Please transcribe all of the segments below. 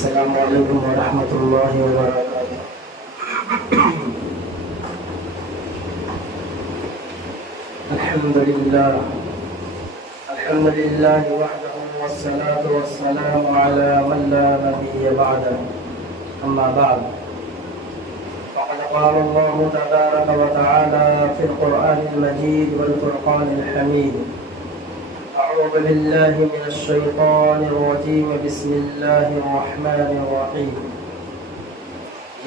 السلام علیکم ورحمۃ اللہ وبرکاتہ۔ الحمد للہ وحدہ والصلاة والسلام علی من لا نبی بعدہ، اما بعد فقد قال اللہ تبارک وتعالى في القرآن المجيد والفرقان الحميد: أعوذ بالله من الشيطان الرجيم، بسم الله الرحمن الرحيم.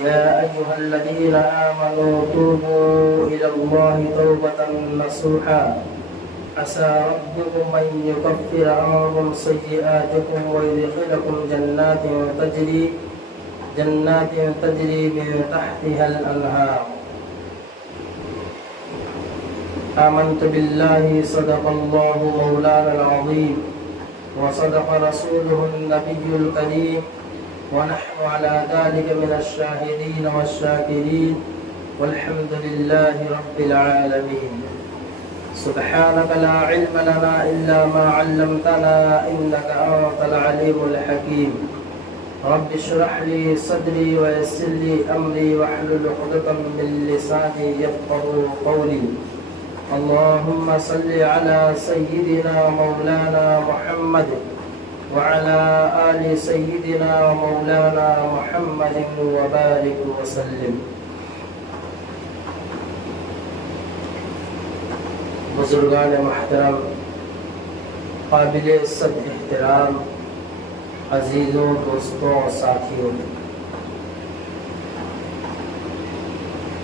يا أيها الذين آمنوا توبوا إلى الله توبة نصوحا عسى ربكم أن يكفر عنكم سيئاتكم ويدخلكم جنات تجري من تحتها الأنهار. آمنت بالله صدق الله مولانا العظيم وصدق رسوله النبي الكريم ونحن على ذلك من الشاهدين والشاكرين والحمد لله رب العالمين. سبحانك لا علم لنا إلا ما علمتنا إنك أنت العليم الحكيم. رب اشرح لي صدري ويسر لي أمري واحلل عقدة من لساني يفقهوا قولي. اللهم صل على سيدنا مولانا محمد وعلى آل سيدنا مولانا محمد وبارك وسلم. بزرگان محترم، قابل عزت احترام، عزیزوں، دوستوں اور ساتھیوں،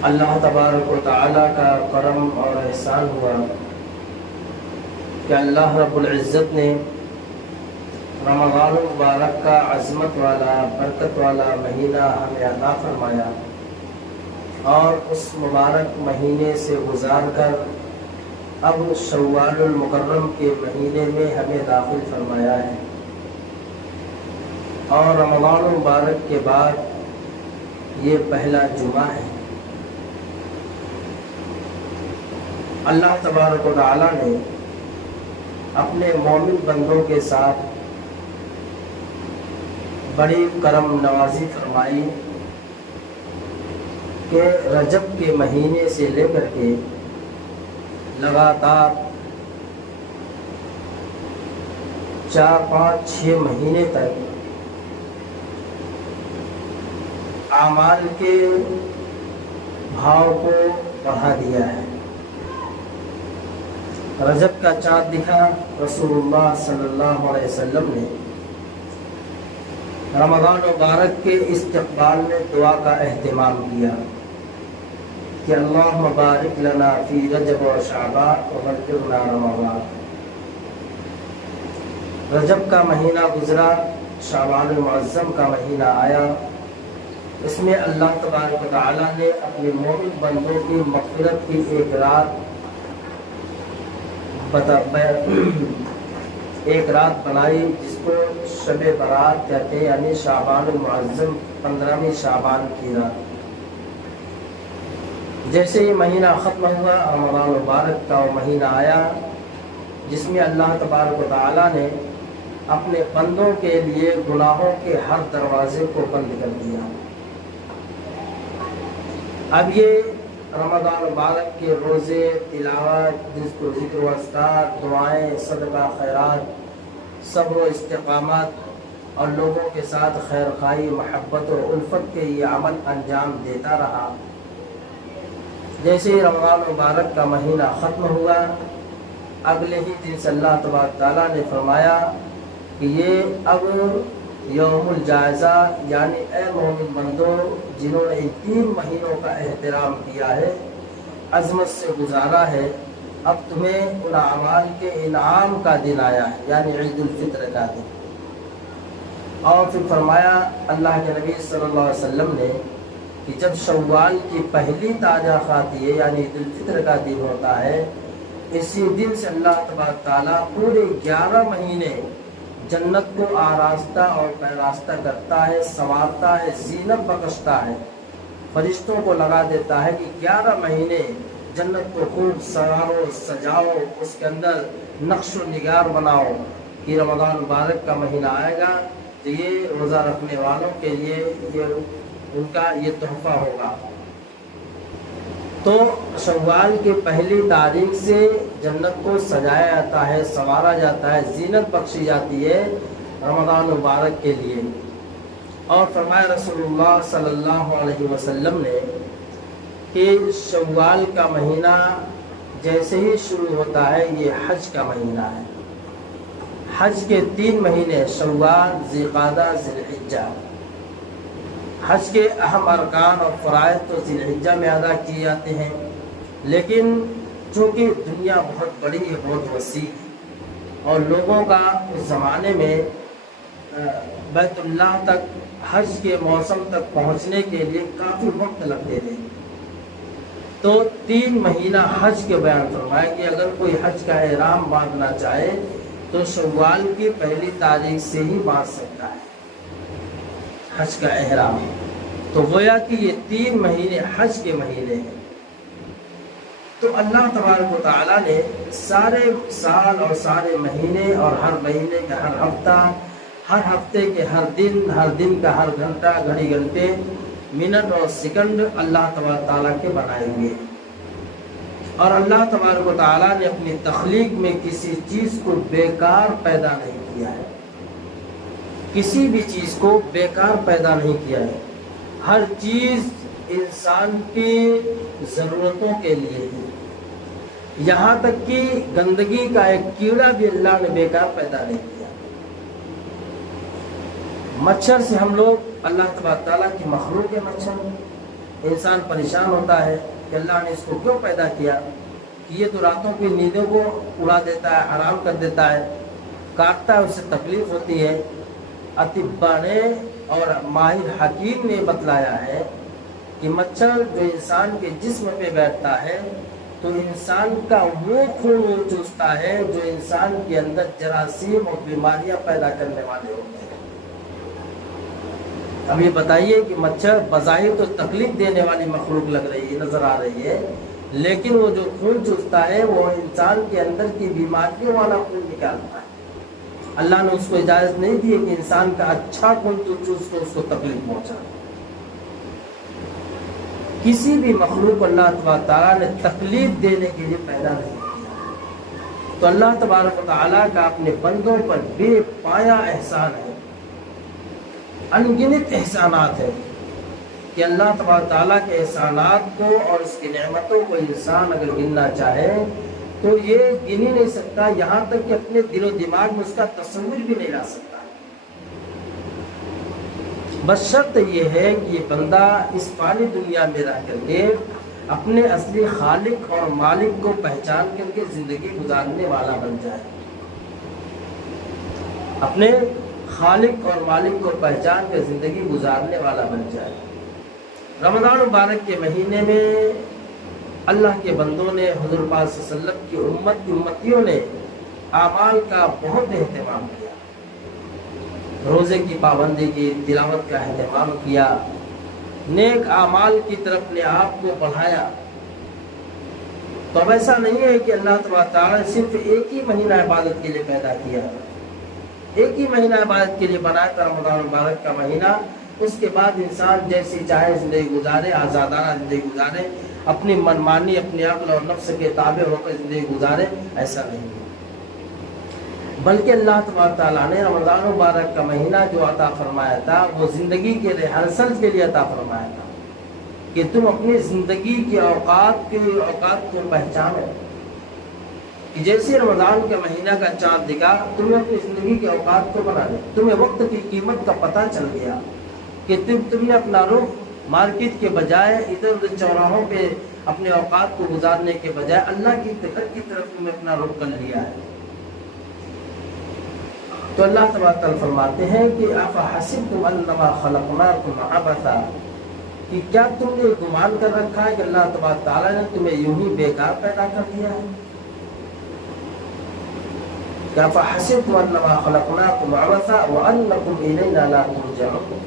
اللہ تبارک و تعالیٰ کا کرم اور احسان ہوا کہ اللہ رب العزت نے رمضان المبارک کا عظمت والا، برکت والا مہینہ ہمیں عطا فرمایا اور اس مبارک مہینے سے گزار کر اب شوال المکرم کے مہینے میں ہمیں داخل فرمایا ہے، اور رمضان المبارک کے بعد یہ پہلا جمعہ ہے۔ اللہ تبارک و تعالیٰ نے اپنے مومن بندوں کے ساتھ بڑی کرم نوازی فرمائی کہ رجب کے مہینے سے لے کر کے لگاتار 4، 5، 6 مہینے تک اعمال کے بھاؤ کو بڑھا دیا ہے۔ رجب کا چاند دکھا، رسول اللہ صلی اللہ علیہ وسلم نے رمضان مبارک کے استقبال میں دعا کا اہتمام کیا کہ اللہم بارک لنا فی رجب و شعبان وبلغنا رمضان۔ رجب کا مہینہ گزرا، شعبان المعظم کا مہینہ آیا، اس میں اللہ تبارک و تعالیٰ نے اپنے مومن بندوں کی مغفرت کی ایک رات بنائی جس کو شب برات کہتے ہیں، یعنی شعبان المعظم، 15ویں شعبان کی رات۔ جیسے یہ مہینہ ختم ہوا، رمضان مبارک کا وہ مہینہ آیا جس میں اللہ تبارک و تعالیٰ نے اپنے بندوں کے لیے گناہوں کے ہر دروازے کو بند کر دیا۔ اب یہ رمضان مبارک کے روزے، تلاوت، ذکر و اذکار، دعائیں، صدقہ، خیرات، صبر و استقامت اور لوگوں کے ساتھ خیر خواہی، محبت اور الفت کے یہ عمل انجام دیتا رہا۔ جیسے ہی رمضان مبارک کا مہینہ ختم ہوا، اگلے ہی دن سے اللہ تبارک تعالیٰ نے فرمایا کہ یہ اب یوم الجائزہ، یعنی اے مومن بندوں جنہوں نے ان 3 مہینوں کا احترام کیا ہے، عظمت سے گزارا ہے، اب تمہیں ان اعمال کے انعام کا دن آیا ہے، یعنی عید الفطر کا دن۔ اور پھر فرمایا اللہ کے نبی صلی اللہ علیہ وسلم نے کہ جب شوال کی پہلی تازہ خاتی ہے، یعنی عید الفطر کا دن ہوتا ہے، اسی دن سے اللہ تبارک تعالیٰ پورے 11 مہینے جنت کو آراستہ اور پیراستہ کرتا ہے، سنوارتا ہے، زینت بخشتا ہے، فرشتوں کو لگا دیتا ہے کہ 11 مہینے جنت کو خوب سنوارو، سجاؤ، اس کے اندر نقش و نگار بناؤ کہ رمضان مبارک کا مہینہ آئے گا تو یہ روزہ رکھنے والوں کے لیے ان کا یہ تحفہ ہوگا۔ تو شوال کی پہلی تاریخ سے جنت کو سجایا جاتا ہے، سنوارا جاتا ہے، زینت بخشی جاتی ہے رمضان مبارک کے لیے۔ اور فرمایا رسول اللہ صلی اللہ علیہ وسلم نے کہ شوال کا مہینہ جیسے ہی شروع ہوتا ہے یہ حج کا مہینہ ہے۔ حج کے 3 مہینے شوال، ذی القعدہ، ذی الحجہ۔ حج کے اہم ارکان اور فرائض تو ذی الحجہ میں ادا کیے جاتے ہیں، لیکن چونکہ دنیا بہت بڑی ہے، بہت وسیع ہے، اور لوگوں کا اس زمانے میں بیت اللہ تک حج کے موسم تک پہنچنے کے لیے کافی وقت لگتے تھے، تو 3 مہینہ حج کے بیان فرمایا کہ اگر کوئی حج کا احرام باندھنا چاہے تو شوال کی پہلی تاریخ سے ہی باندھ سکتا ہے حج کا احرام۔ تو گویا کہ یہ 3 مہینے حج کے مہینے ہیں۔ تو اللہ تبارک و تعالیٰ نے سارے سال اور سارے مہینے اور ہر مہینے کا ہر ہفتہ، ہر ہفتے کے ہر دن کا ہر گھنٹہ، گھڑی گھنٹے، منٹ اور سیکنڈ اللہ تبارک تعالیٰ کے بنائے ہوئے۔ اور اللہ تبارک و تعالیٰ نے اپنی تخلیق میں کسی چیز کو بیکار پیدا نہیں کیا ہے، کسی بھی چیز کو بیکار پیدا نہیں کیا ہے، ہر چیز انسان کی ضرورتوں کے لیے ہے۔ یہاں تک کہ گندگی کا ایک کیڑا بھی اللہ نے بیکار پیدا نہیں کیا۔ مچھر سے ہم لوگ اللہ تبارک تعالیٰ کی مخلوق ہے، مچھر، انسان پریشان ہوتا ہے کہ اللہ نے اس کو کیوں پیدا کیا، کہ یہ تو راتوں کی نیندوں کو اڑا دیتا ہے، حرام کر دیتا ہے، کاٹتا ہے، اس سے تکلیف ہوتی ہے۔ اطباء نے اور ماہر حکیم نے بتلایا ہے کہ مچھر جو انسان کے جسم پہ بیٹھتا ہے تو انسان کا وہ خون چوستا ہے جو انسان کے اندر جراثیم اور بیماریاں پیدا کرنے والے ہوتے ہیں۔ اب یہ بتائیے کہ مچھر بظاہر تو تکلیف دینے والی مخلوق لگ رہی ہے، نظر آ رہی ہے، لیکن وہ جو خون چوستا ہے وہ انسان کے اندر کی بیماریوں والا خون نکالتا ہے۔ اللہ نے اس کو اجازت نہیں دی کہ انسان کا اچھا خون تو چوس کو اس کو تکلیف پہنچا۔ کسی بھی مخلوق اللہ تبارک تعالیٰ نے تکلیف دینے کے لیے پیدا نہیں کیا۔ تو اللہ تبارک و تعالیٰ کا اپنے بندوں پر بے پایا احسان ہے، انگنت احسانات ہیں، کہ اللہ تبارک تعالیٰ کے احسانات کو اور اس کی نعمتوں کو انسان اگر گننا چاہے تو یہ گن ہی نہیں سکتا، یہاں تک کہ اپنے دل و دماغ میں اس کا تصور بھی نہیں لا سکتا۔ بس شرط یہ ہے کہ یہ بندہ اس فانی دنیا میں رہ کر کے اپنے اصلی خالق اور مالک کو پہچان کر کے زندگی گزارنے والا بن جائے، اپنے خالق اور مالک کو پہچان کر زندگی گزارنے والا بن جائے۔ رمضان مبارک کے مہینے میں اللہ کے بندوں نے، حضور پاک صلی اللہ علیہ وسلم کی امتیوں نے اعمال کا بہت اہتمام کیا، روزے کی پابندی کی، تلاوت کا اہتمام کیا، نیک اعمال کی طرف اپنے آپ کو بڑھایا۔ تو اب ایسا نہیں ہے کہ اللہ تبارک تعالیٰ نے صرف ایک ہی مہینہ عبادت کے لیے پیدا کیا، ایک ہی مہینہ عبادت کے لیے بنایا تھا رمضان مبارک کا مہینہ، اس کے بعد انسان جیسی چاہے زندگی گزارے، آزادانہ زندگی گزارے، اپنی منمانی، اپنی عقل اور نفس کے تابع ہو کر زندگی گزارے، ایسا نہیں ہے۔ بلکہ اللہ تبارک تعالیٰ نے رمضان مبارک کا مہینہ جو عطا فرمایا تھا وہ زندگی کے ریہرسل کے لیے عطا فرمایا تھا، کہ تم اپنی زندگی کے اوقات کو پہچانو، کہ جیسے رمضان کے مہینہ کا چاند دکھا، تمہیں اپنی زندگی کے اوقات کو بنا لے، تمہیں وقت کی قیمت کا پتہ چل گیا، کہ تم نے اپنا رخ مارکیٹ کے بجائے ادھر ادھر چوراہوں پہ اپنے اوقات کو گزارنے کے بجائے اللہ کی طرف تم نے اپنا رخ کر لیا ہے۔ تو اللہ تبارک تعالیٰ فرماتے ہیں کہ افحسبتم انما خلقناکم عبثا، کہ کیا تم نے گمان کر رکھا ہے کہ اللہ تبارک تعالیٰ نے تمہیں یوں ہی بیکار پیدا کر دیا ہے؟ کہ افحسبتم انما خلقناکم عبثا وانکم الینا لا ترجعون،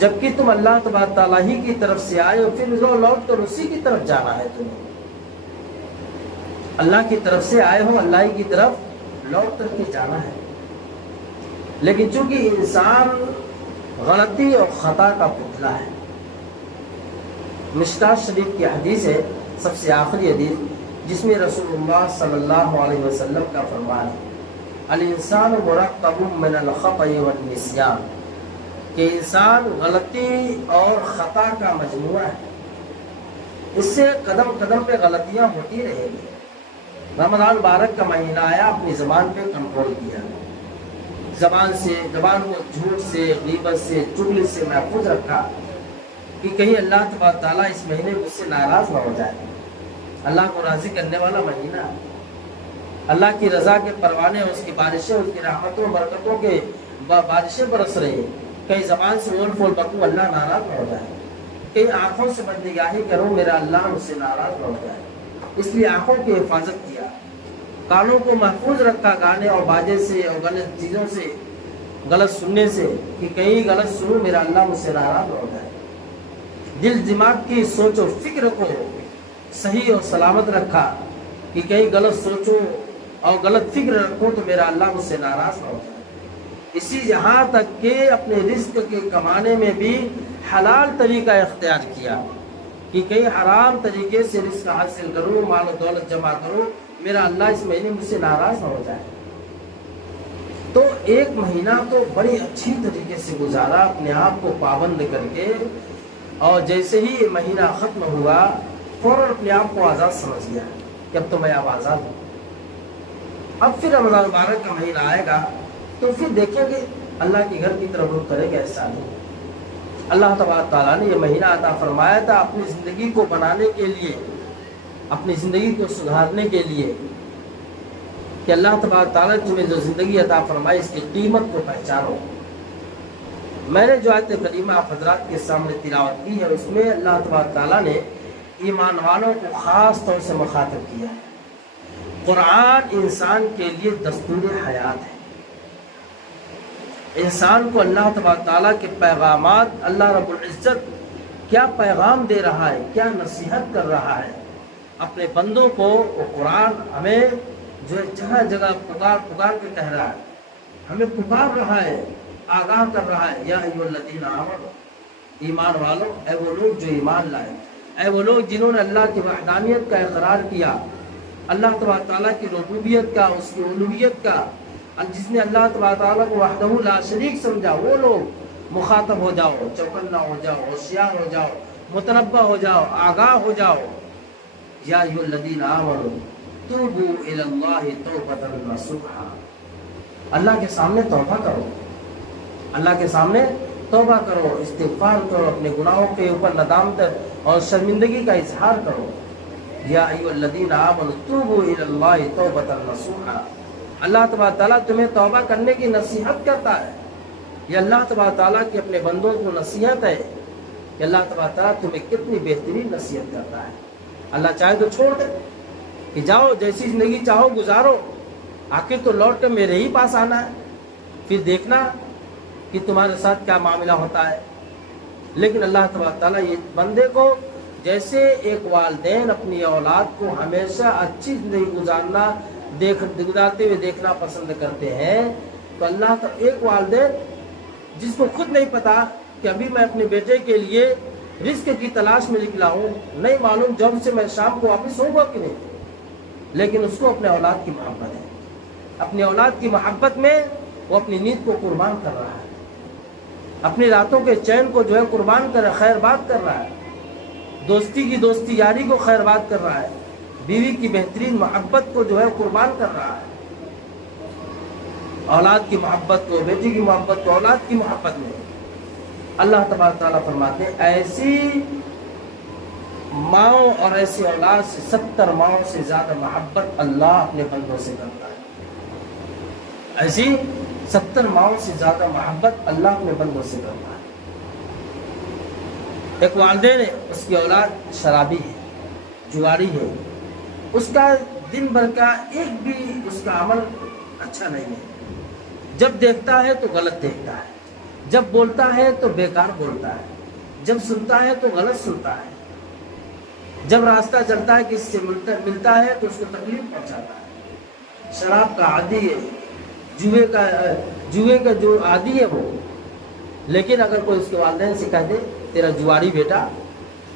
جبکہ تم اللہ تبارک تعالیٰ ہی کی طرف سے آئے اور پھر لوٹ کر اسی کی طرف جانا ہے، تمہیں اللہ کی طرف سے آئے ہو، اللہ کی طرف لوٹ کر کے جانا ہے۔ لیکن چونکہ انسان غلطی اور خطا کا پتلا ہے، مشکات شریف کی حدیث ہے، سب سے آخری حدیث، جس میں رسول اللہ صلی اللہ علیہ وسلم کا فرمان ہے الانسان مرکب من الخطأ والنسیان، کہ انسان غلطی اور خطا کا مجموعہ ہے، اس سے قدم قدم پہ غلطیاں ہوتی رہیں گی۔ رمضان مبارک کا مہینہ آیا، اپنی زبان پہ کنٹرول کیا، زبان کو جھوٹ سے، غیبت سے، چغلی سے محفوظ رکھا کہ کہیں اللہ تبارک تعالیٰ اس مہینے مجھ سے ناراض نہ ہو جائے۔ اللہ کو راضی کرنے والا مہینہ، اللہ کی رضا کے پروانے، اس کی بارشیں، اس کی رحمتوں برکتوں کے بارشیں برس رہی ہیں، کہیں زبان سے اول پھول بکوں اللہ ناراض نہ ہو جائے، کہیں آنکھوں سے بندگاہی کروں میرا اللہ مجھ سے ناراض نہ ہو جائے۔ اس لیے آنکھوں کی حفاظت کیا، کانوں کو محفوظ رکھا گانے اور باجے سے اور غلط چیزوں سے، غلط سننے سے، کہ کہیں غلط سنوں میرا اللہ مجھ سے ناراض نہ ہو جائے۔ دل دماغ کی سوچ و فکر کو صحیح اور سلامت رکھا کہ کہیں غلط سوچوں اور غلط فکر رکھوں تو میرا اللہ مجھ سے ناراض نہ ہو جائے۔ اسی یہاں تک کہ اپنے رزق کے کمانے میں بھی حلال طریقہ اختیار کیا کہ کہیں حرام طریقے سے رزق حاصل کروں، مال و دولت جمع کروں، میرا اللہ اس مہینے مجھ سے ناراض نہ ہو جائے۔ تو ایک مہینہ تو بڑی اچھی طریقے سے گزارا، اپنے آپ کو پابند کر کے، اور جیسے ہی یہ مہینہ ختم ہوا فوراً اپنے آپ کو آزاد سمجھ گیا کہ اب تو میں اب آزاد ہوں۔ اب پھر رمضان مبارک کا مہینہ آئے گا تو پھر دیکھیں گے اللہ کے گھر کی طرف رخ کرے گا ایسا نہیں۔ اللہ تبارک تعالیٰ نے یہ مہینہ عطا فرمایا تھا اپنی زندگی کو بنانے کے لیے، اپنی زندگی کو سدھارنے کے لیے، کہ اللہ تبارک تعالیٰ نے تمہیں جو زندگی عطا فرمائی اس کی قیمت کو پہچانو۔ میں نے جو آیت کریمہ آپ حضرات کے سامنے تلاوت کی ہے، اس میں اللہ تبارک تعالیٰ نے ایمان والوں کو خاص طور سے مخاطب کیا ہے۔ قرآن انسان کے لیے دستور حیات ہے۔ انسان کو اللہ تبارک تعالیٰ کے پیغامات، اللہ رب العزت کیا پیغام دے رہا ہے، کیا نصیحت کر رہا ہے اپنے بندوں کو، وہ قرآن ہمیں جو ہے جگہ جگہ پکار کے کہہ رہا ہے، ہمیں پکار رہا ہے، آگاہ کر رہا ہے، یا ایھا الذین آمنوا، ایمان والو، اے وہ لوگ جو ایمان لائے، اے وہ لوگ جنہوں نے اللہ کی وحدانیت کا اقرار کیا، اللہ تبارک تعالیٰ کی ربوبیت کا، اس کی الوہیت کا، جس نے اللہ تبارک تعالیٰ کو وحدہ لا شریک سمجھا، وہ لوگ مخاطب ہو جاؤ، چوکنا ہو جاؤ، ہوشیار ہو جاؤ، متنبہ ہو جاؤ، آگاہ ہو جاؤ۔ یا ایھا الذین آمنوا توبوا الی اللہ توبۃ نصوحا، اللہ کے سامنے توبہ کرو، اللہ کے سامنے توبہ کرو، استغفار کرو، اپنے گناہوں کے اوپر ندامت اور شرمندگی کا اظہار کرو۔ یا ایھا الذین آمنوا توبوا الی اللہ توبۃ نصوحا، اللہ تبارک تعالیٰ تمہیں توبہ کرنے کی نصیحت کرتا ہے۔ یہ اللہ تبارک تعالیٰ کی اپنے بندوں کو نصیحت ہے کہ اللہ تبارک تعالیٰ تمہیں کتنی بہترین نصیحت کرتا ہے۔ اللہ چاہے تو چھوڑ دے کہ جاؤ جیسی زندگی چاہو گزارو، آخر تو لوٹ کے میرے ہی پاس آنا ہے، پھر دیکھنا کہ تمہارے ساتھ کیا معاملہ ہوتا ہے۔ لیکن اللہ تبارک تعالیٰ یہ بندے کو، جیسے ایک والدین اپنی اولاد کو ہمیشہ اچھی زندگی گزارتے ہوئے دیکھنا پسند کرتے ہیں، تو اللہ کا ایک والدین جس کو خود نہیں پتا کہ ابھی میں اپنے بیٹے کے لیے رزق کی تلاش میں نکلا ہوں، نہیں معلوم جب سے میں شام کو واپس ہوں گا کہ نہیں، لیکن اس کو اپنے اولاد کی محبت ہے، اپنی اولاد کی محبت میں وہ اپنی نیند کو قربان کر رہا ہے، اپنی راتوں کے چین کو جو ہے قربان کر رہا ہے، خیر بات کر رہا ہے، دوستی کی دوستی یاری کو خیر بات کر رہا ہے، بیوی کی بہترین محبت کو جو ہے قربان کر رہا ہے، اولاد کی محبت کو، بیٹی کی محبت کو، اولاد کی محبت میں۔ اللہ تبارک تعالیٰ فرماتے ہیں ایسی ماؤں اور ایسی اولاد سے 70 ماؤں سے زیادہ محبت اللہ اپنے بندوں سے کرتا ہے، ایسی 70 ماؤں سے زیادہ محبت اللہ اپنے بندوں سے کرتا ہے۔ ایک والدین ہے، اس کی اولاد شرابی ہے، جواری ہے، اس کا دن بھر کا ایک بھی اس کا عمل اچھا نہیں ہے، جب دیکھتا ہے تو غلط دیکھتا ہے، جب بولتا ہے تو بیکار بولتا ہے، جب سنتا ہے تو غلط سنتا ہے، جب راستہ چلتا ہے کسی سے ملتا ہے تو اس کو تکلیف پہنچاتا ہے، شراب کا عادی ہے، جوئے کا جو عادی ہے وہ، لیکن اگر کوئی اس کے والدین سے کہہ دے تیرا جواری بیٹا،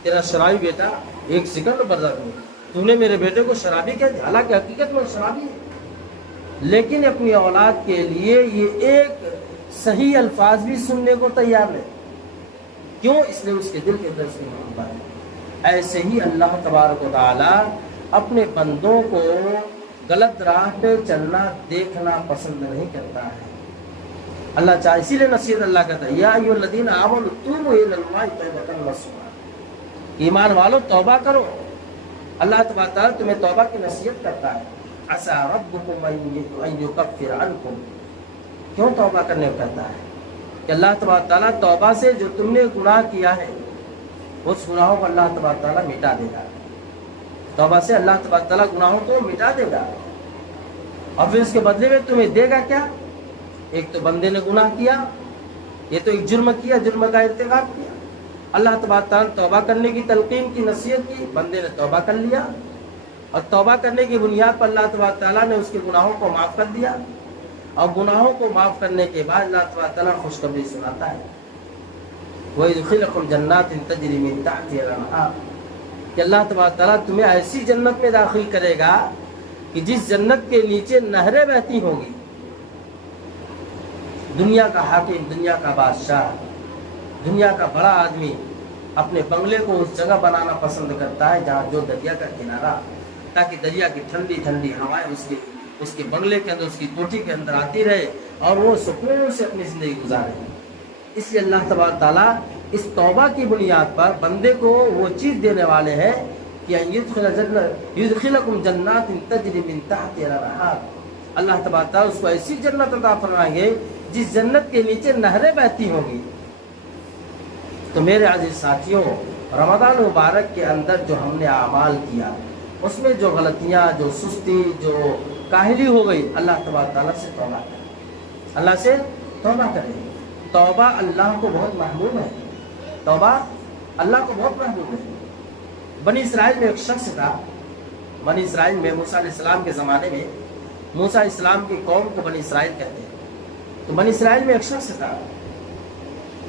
تیرا شرابی بیٹا، ایک سیکنڈ برداشت نہیں، تو نے میرے بیٹے کو شرابی کہہ دیا، حالانکہ حقیقت میں شرابی ہے، لیکن اپنی اولاد کے لیے یہ ایک صحیح الفاظ بھی سننے کو تیار نہیں. کیوں؟ اس لیے اس کے دل کے اندر سے محبت ہے. ایسے ہی اللہ تبارک و تعالی اپنے بندوں کو غلط راہ پہ چلنا دیکھنا پسند نہیں کرتا ہے. اللہ چاہے، اسی لیے نصیحت اللہ کہتا ہے یا ایھا الذین آمنوا توبوا الی اللہ توبۃ نصوحا، ایمان والو توبہ کرو. اللہ تبارک تعالیٰ تمہیں توبہ کی نصیحت کرتا ہے. عسیٰ ربکم ان یکفر عنکم، کیوں توبہ کرنے کو کہتا ہے؟ کہ اللہ تبارک تعالیٰ توبہ سے جو تم نے گناہ کیا ہے اس گناہوں کو اللہ تبارک تعالیٰ مٹا دے گا. توبہ سے اللہ تبارک تعالیٰ گناہوں کو مٹا دے گا، اور پھر اس کے بدلے میں تمہیں دے گا کیا؟ ایک تو بندے نے گناہ کیا، یہ تو ایک جرم کیا، جرم کا ارتکاب کیا، اللہ تبارک تعالیٰ نے توبہ کرنے کی تلقین کی، نصیحت کی، بندے نے توبہ کر لیا، اور توبہ کرنے کی بنیاد پر اللہ تبارک تعالیٰ نے اس کے گناہوں کو معاف کر دیا، اور گناہوں کو معاف کرنے کے بعد اللہ تبارک تعالیٰ خوشخبری سناتا ہے وَيُدْخِلُكُمْ جَنَّاتٍ تَجْرِي مِن تَحْتِهَا الْأَنْهَارُ، کہ اللہ تبارک تعالیٰ تمہیں ایسی جنت میں داخل کرے گا کہ جس جنت کے نیچے نہریں بہتی ہوں گی. دنیا کا حاکم، دنیا کا بادشاہ، دنیا کا بڑا آدمی اپنے بنگلے کو اس جگہ بنانا پسند کرتا ہے جہاں جو دریا کا کنارہ، تاکہ دریا کی ٹھنڈی ٹھنڈی ہوائیں اس کے بنگلے کے اندر، اس کی کوٹھی کے اندر آتی رہے اور وہ سکون سے اپنی زندگی گزارے. اس لیے اللہ تبارک تعالیٰ اس توبہ کی بنیاد پر بندے کو وہ چیز دینے والے ہیں کہ یدخلکم جنات تجری من تحتها الانہار، اللہ تبارک تعالیٰ اس کو ایسی جنت عطا فرمائیں گے جس جنت کے نیچے نہریں بہتی ہوں گی. تو میرے عزیز ساتھیوں، رمضان مبارک کے اندر جو ہم نے اعمال کیا اس میں جو غلطیاں، جو سستی، جو کاہلی ہو گئی، اللہ تبارک تعالیٰ سے توبہ کریں، اللہ سے توبہ کریں. توبہ اللہ کو بہت محبوب ہے، توبہ اللہ کو بہت محبوب ہے. بنی اسرائیل میں ایک شخص تھا، بنی اسرائیل میں موسیٰ علیہ السلام کے زمانے میں، موسیٰ علیہ السلام کی قوم کو بنی اسرائیل کہتے ہیں. تو بنی اسرائیل میں ایک شخص تھا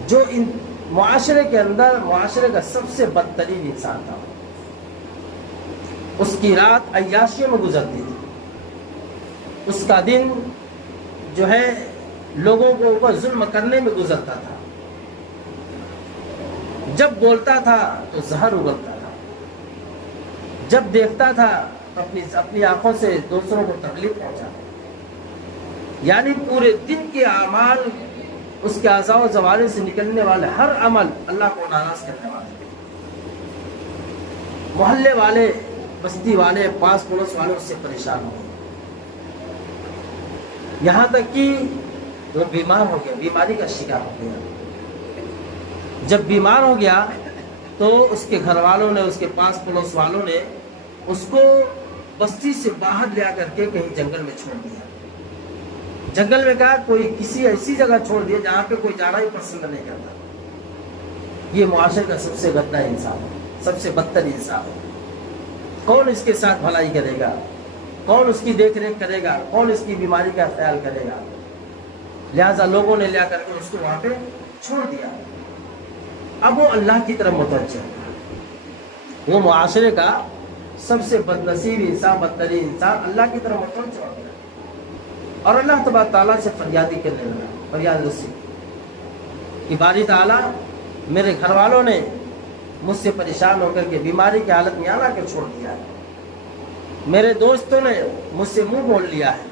جو ان معاشرے کے اندر معاشرے کا سب سے بدترین انسان تھا. اس کی رات عیاشیوں میں گزرتی تھی، اس کا دن جو ہے لوگوں کو اوپر ظلم کرنے میں گزرتا تھا. جب بولتا تھا تو زہر اگلتا تھا، جب دیکھتا تھا تو اپنی آنکھوں سے دوسروں کو تکلیف پہنچاتا. یعنی پورے دن کے اعمال، اس کے اعضاء و جوارح سے نکلنے والے ہر عمل اللہ کو ناراض کرنے والے. محلے والے، بستی والے، پاس پڑوس والے اس سے پریشان ہو گئے، یہاں تک کہ وہ بیمار ہو گیا، بیماری کا شکار ہو گیا. جب بیمار ہو گیا تو اس کے گھر والوں نے، اس کے پاس پڑوس والوں نے اس کو بستی سے باہر لے کر کے کہیں جنگل میں چھوڑ دیا. جنگل میں کہا کوئی کسی ایسی جگہ چھوڑ دیا جہاں پہ کوئی جانا ہی پسند نہیں کرتا. یہ معاشرے کا سب سے گندا انسان ہے، سب سے بدتر انسان ہے. کون اس کے ساتھ بھلائی کرے گا؟ کون اس کی دیکھ ریکھ کرے گا؟ کون اس کی بیماری کا خیال کرے گا؟ لہذا لوگوں نے لیا کر کے اس کو وہاں پہ چھوڑ دیا. اب وہ اللہ کی طرف متوجہ ہے، وہ معاشرے کا سب سے بد نصیب انسان، بدترین انسان اللہ کی طرف متوجہ ہو گیا اور اللہ تبارک تعالیٰ سے فریادی کرنے لگا، فریاد رسی کہ باری تعالیٰ میرے گھر والوں نے مجھ سے پریشان ہو کر کے بیماری کی حالت میں آ کے چھوڑ دیا ہے، میرے دوستوں نے مجھ سے منہ موڑ لیا ہے،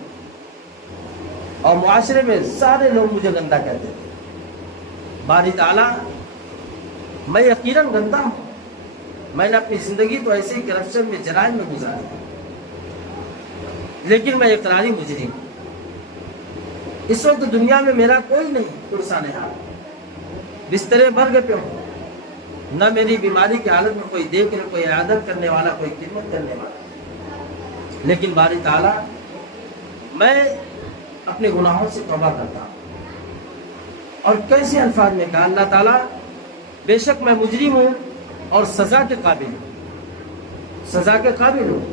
اور معاشرے میں سارے لوگ مجھے گندا کہتے تھے. باری تعالیٰ میں یقیناً گندا ہوں، میں نے اپنی زندگی تو ایسے ہی کرپشن میں، جرائم میں گزاری، لیکن میں اقراری مجرم ہوں. اس وقت دنیا میں میرا کوئی نہیں پرسان حال، بسترے مرگ پہ ہوں، نہ میری بیماری کی حالت میں کوئی دیکھ رہے، کوئی عیادت کرنے والا، کوئی خدمت کرنے والا. لیکن باری تعالیٰ میں اپنے گناہوں سے توبہ کرتا ہوں. اور کیسے الفاظ میں کہا اللہ تعالیٰ بے شک میں مجرم ہوں اور سزا کے قابل ہوں، سزا کے قابل ہوں،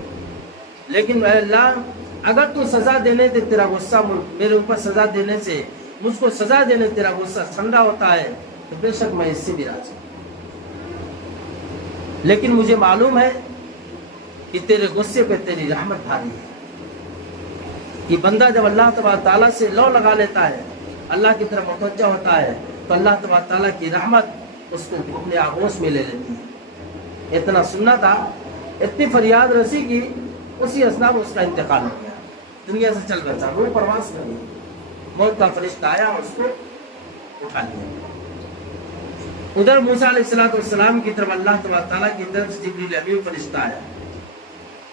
لیکن اے اللہ اگر تو سزا دینے سے تیرا غصہ میرے اوپر سزا دینے سے مجھ کو سزا دینے سے تیرا غصہ ٹھنڈا ہوتا ہے تو بے شک میں اس سے بھی راضی ہوں، لیکن مجھے معلوم ہے کہ تیرے غصے پہ تیری رحمت بھاری ہے۔ یہ بندہ جب اللہ تبارک تعالیٰ سے لو لگا لیتا ہے، اللہ کی طرف متوجہ ہوتا ہے، تو اللہ تبارک تعالیٰ کی رحمت اس کو اپنے آغوش میں لے لیتی ہے۔ اتنا سننا تھا، اتنی فریاد رسی کی، اسی اثناء میں اس کا انتقال ہو گیا، دنیا سے چل بسا، روح پرواز کر گئی، موت کا فرشتہ آیا اور اس کو اٹھا لیا۔ ادھر موسیٰ علیہ السلام کی طرف اللہ تبارک تعالیٰ کی طرف سے جبریل امین فرشتہ آیا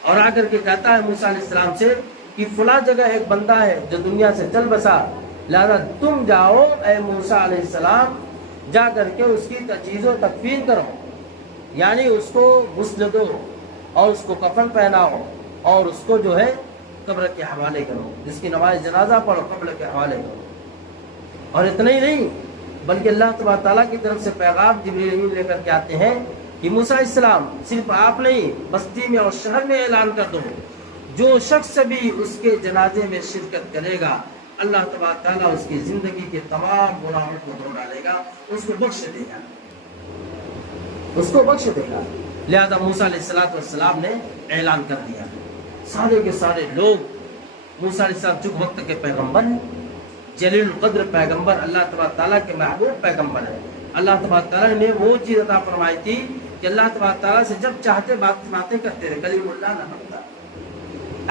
اور آ کر کے کہتا ہے موسیٰ علیہ السلام سے کہ فلاں جگہ ایک بندہ ہے جو دنیا سے چل بسا، لہذا تم جاؤ اے موسیٰ علیہ السلام، جا کر کے اس کی تجہیز و تکفین کرو، یعنی اس کو غسل دو اور اس کو کفن پہناؤ اور اس کو جو ہے قبر کے حوالے کرو، جس کی نماز جنازہ پڑھو قبر کے حوالے کرو۔ اور اتنا ہی نہیں بلکہ اللہ تبارک تعالیٰ کی طرف سے پیغام جبریل امین لے کر کے آتے ہیں کہ موسیٰ علیہ السلام صرف آپ نہیں، بستی میں اور شہر میں اعلان کر دو، جو شخص بھی اس کے جنازے میں شرکت کرے گا اللہ تبارک تعالیٰ اس کی زندگی کے تمام گناہوں کو دھو ڈالے گا، اس کو بخش دے گا، اس کو بخش دے گا۔ لہذا موسیٰ علیہ السلام نے اعلان کر دیا، سارے کے سارے لوگ موسیٰ علیہ السلام چونکہ وقت کے پیغمبر ہیں، جلیل القدر پیغمبر، اللہ تبارک تعالیٰ کے محبوب پیغمبر ہے، اللہ تبارک تعالیٰ نے وہ چیز عطا فرمائی تھی کہ اللہ تبارک تعالیٰ سے جب چاہتے باتیں کرتے رہے، کلیم اللہ نہ ہوتا۔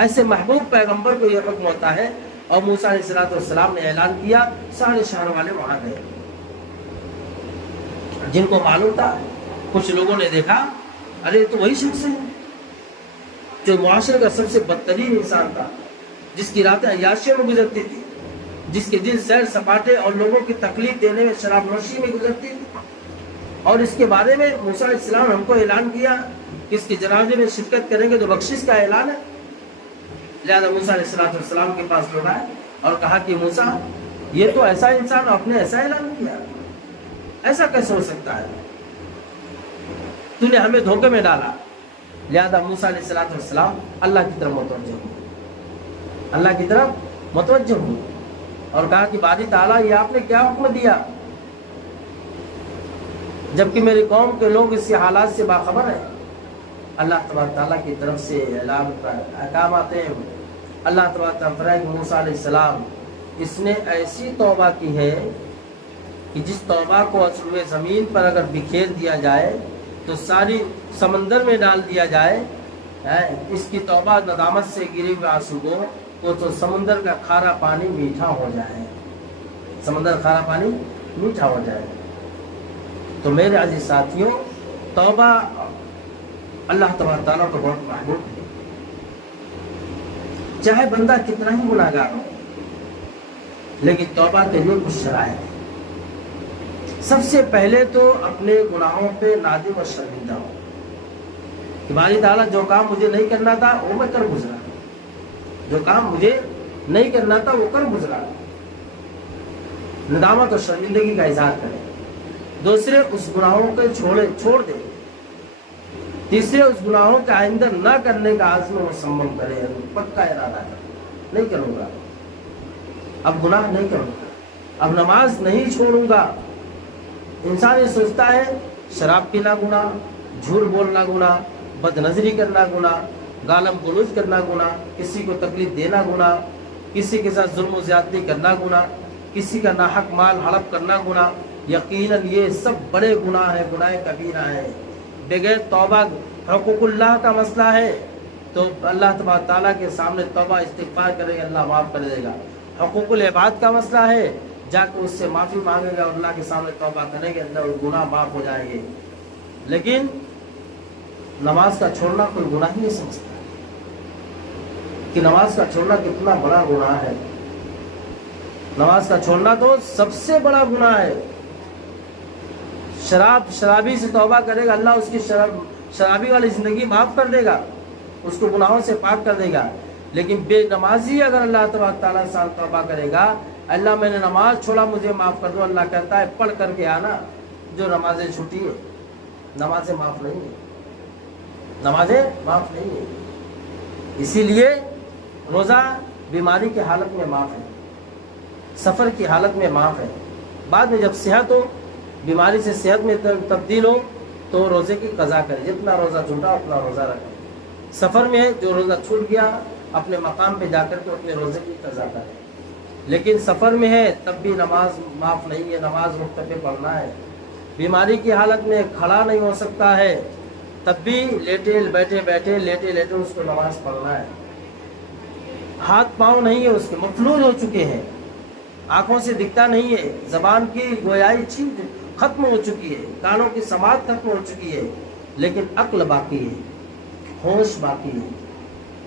ایسے محبوب پیغمبر کو یہ حکم ہوتا ہے، اور موسیٰ علیہ السلام نے اعلان کیا، سارے شہر والے وہاں گئے، جن کو معلوم تھا۔ کچھ لوگوں نے دیکھا ارے تو وہی شخص ہے جو معاشرے کا سب سے بدترین انسان تھا، جس کی راتیں عیاشیوں میں گزرتی تھی، جس کے دن سیر سپاٹے اور لوگوں کی تکلیف دینے میں، شراب نوشی میں گزرتی تھی، اور اس کے بارے میں موسیٰ علیہ السلام ہم کو اعلان کیا کہ اس کے جنازے میں شرکت کریں گے تو بخشش کا اعلان ہے۔ لہذا موسیٰ علیہ السلام کے پاس لوگ آئے اور کہا کہ موسیٰ یہ تو ایسا انسان، آپ نے ایسا اعلان کیا، ایسا کیسے ہو سکتا ہے، تو نے ہمیں دھوکے میں ڈالا۔ لہذا موسیٰ علیہ السلام اللہ کی طرف متوجہ ہوئے، اللہ کی طرف متوجہ ہوئے اور کہا کہ باری تعالیٰ یہ آپ نے کیا حکم دیا، جبکہ میری قوم کے لوگ اس حالات سے باخبر ہیں۔ اللہ تبارک تعالیٰ کی طرف سے اعلان احکام آتے ہیں، اللہ تبارک تعالیٰ کہ موسیٰ علیہ السلام اس نے ایسی توبہ کی ہے کہ جس توبہ کو اصل زمین پر اگر بکھیر دیا جائے تو ساری سمندر میں ڈال دیا جائے، اس کی توبہ ندامت سے گرے ہوئے آنسو کو تو سمندر کا کھارا پانی میٹھا ہو جائے، سمندر کھارا پانی میٹھا ہو جائے۔ تو میرے عزیز ساتھیوں، توبہ اللہ تبارک تعالیٰ کو بہت محبوب ہے، چاہے بندہ کتنا ہی گناہگار ہو، لیکن توبہ کے لیے کچھ شرائط ہے۔ سب سے پہلے تو اپنے گناہوں پہ نادم اور شرمندہ ہو کہ باری تعالیٰ جو کام مجھے نہیں کرنا تھا وہ میں کر گزرا، جو کام مجھے نہیں کرنا تھا وہ کر گزرا، ندامت اور شرمندگی کا اظہار کرے۔ دوسرے اس گناہوں کو چھوڑ دے۔ تیسرے اس گناہوں کے آئندہ نہ کرنے کا عزم و مصمم کرے، پکا ارادہ کرے، نہیں کروں گا، اب گناہ نہیں کروں گا، اب نماز نہیں چھوڑوں گا۔ انسان یہ سوچتا ہے شراب پینا گناہ، جھوٹ بولنا گناہ، بد نظری کرنا گناہ، گالم گلوچ کرنا گناہ، کسی کو تکلیف دینا گناہ، کسی کے ساتھ ظلم و زیادتی کرنا گناہ، کسی کا ناحق مال ہڑپ کرنا گناہ۔ یقیناً یہ سب بڑے گناہ ہیں، گناہ کبیرہ ہیں۔ بغیر توبہ حقوق اللہ کا مسئلہ ہے تو اللہ تبارک تعالیٰ کے سامنے توبہ استغفار کرے گا، اللہ معاف کر دے گا۔ حقوق العباد کا مسئلہ ہے، جا کے اس سے معافی مانگے گا اور اللہ کے سامنے توبہ کرے گا، اللہ گناہ معاف ہو جائیں گے۔ لیکن نماز کا چھوڑنا کوئی گناہ ہی نہیں سمجھتا کہ نماز کا چھوڑنا کتنا بڑا گناہ ہے۔ نماز کا چھوڑنا تو سب سے بڑا گناہ ہے۔ شرابی سے توبہ کرے گا، اللہ اس کی شرابی والی زندگی معاف کر دے گا، اس کو گناہوں سے پاک کر دے گا۔ لیکن بے نمازی اگر اللہ تبارک تعالیٰ سے توبہ کرے گا، اللہ میں نے نماز چھوڑا مجھے معاف کر دو، اللہ کہتا ہے پڑھ کر کے آنا، جو نمازیں چھوٹی ہے، نمازیں معاف نہیں ہے، نمازیں معاف نہیں ہے۔ اسی لیے روزہ بیماری کی حالت میں معاف ہے، سفر کی حالت میں معاف ہے، بعد میں جب صحت ہو، بیماری سے صحت میں تبدیل ہو تو روزے کی قضا کرے، جتنا روزہ چھوٹا اتنا روزہ رکھے۔ سفر میں ہے جو روزہ چھوٹ گیا اپنے مقام پہ جا کر کے اپنے روزے کی قضا کرے، لیکن سفر میں ہے تب بھی نماز معاف نہیں ہے، نماز وقت پہ پڑھنا ہے۔ بیماری کی حالت میں کھڑا نہیں ہو سکتا ہے تب بھی لیٹے لیٹے اس کو نماز پڑھنا ہے۔ ہاتھ پاؤں نہیں ہے اس کے، مفلوج ہو چکے ہیں، آنکھوں سے دکھتا نہیں ہے، زبان کی گویائی ختم ہو چکی ہے، کانوں کی سماعت ختم ہو چکی ہے، لیکن عقل باقی ہے، ہوش باقی ہے۔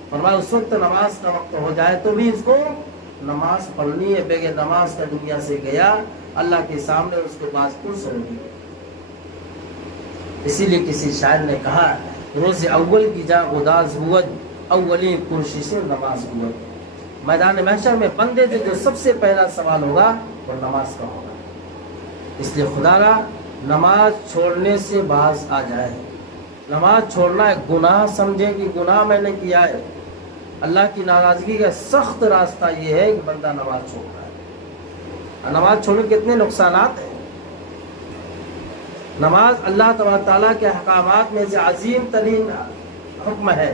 فرمایا اس وقت نماز کا وقت ہو جائے تو بھی اس کو نماز پڑھنی ہے، بغیر نماز کا دنیا سے گیا اللہ کے سامنے اس کے پاس پرس ہوگی۔ اسی لیے کسی شاعر نے کہا روز اول کی جا گداز بود، اولین کرشی سے نماز بود۔ میدان محشر میں بندے سے جو سب سے پہلا سوال ہوگا وہ نماز کا ہوگا۔ اس لیے خدا را نماز چھوڑنے سے باز آ جائے۔ نماز چھوڑنا ایک گناہ سمجھے کہ گناہ میں نے کیا ہے، اللہ کی ناراضگی کا سخت راستہ یہ ہے کہ بندہ نماز چھوڑ رہا ہے۔ نماز چھوڑنے کے کتنے نقصانات ہیں۔ نماز اللہ تبارک تعالیٰ کے احکامات میں سے عظیم ترین حکم ہے۔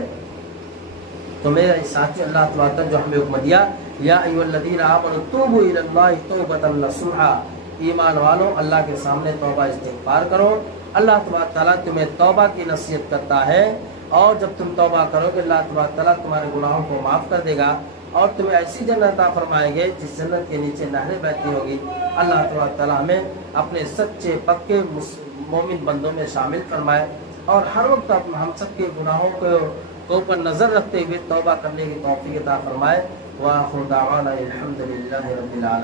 تو میرا ساتھی اللہ تبارک تعالیٰ جو ہمیں حکم دیا یا ایھا الذین آمنوا توبوا الی اللہ توبۃ نصوحا، ایمان والوں اللہ کے سامنے توبہ استغفار کرو۔ اللہ تبارک تعالیٰ تمہیں توبہ کی نصیحت کرتا ہے، اور جب تم توبہ کرو گے اللہ تبارک تعالیٰ تمہارے گناہوں کو معاف کر دے گا اور تمہیں ایسی جنت عطا فرمائیں گے جس جنت کے نیچے نہریں بہتی ہوگی۔ اللہ تبارک تعالیٰ ہمیں اپنے سچے پکے مومن بندوں میں شامل فرمائے، اور ہر وقت ہم سب کے گناہوں کو اوپر نظر رکھتے ہوئے توبہ کرنے کی توفیق عطا فرمائے۔ وآخر دعوانا الحمد للہ رب العالمین۔